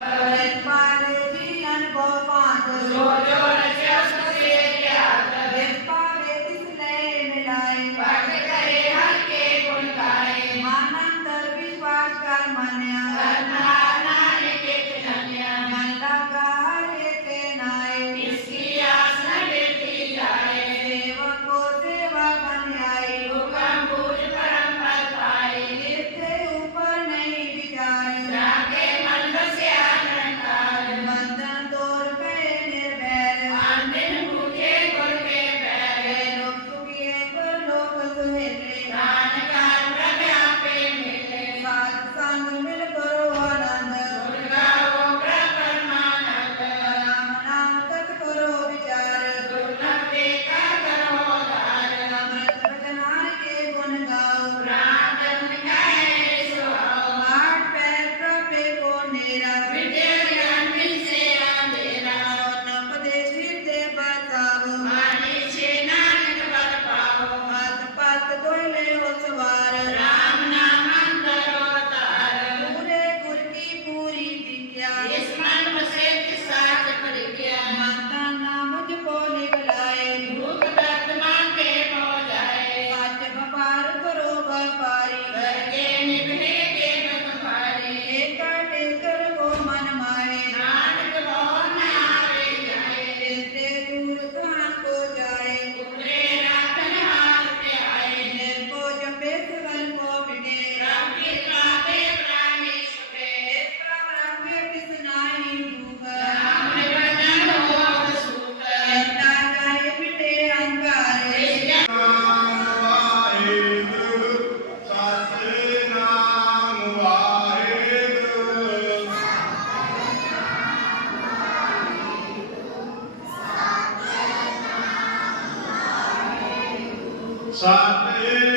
Bye. Bye. sabe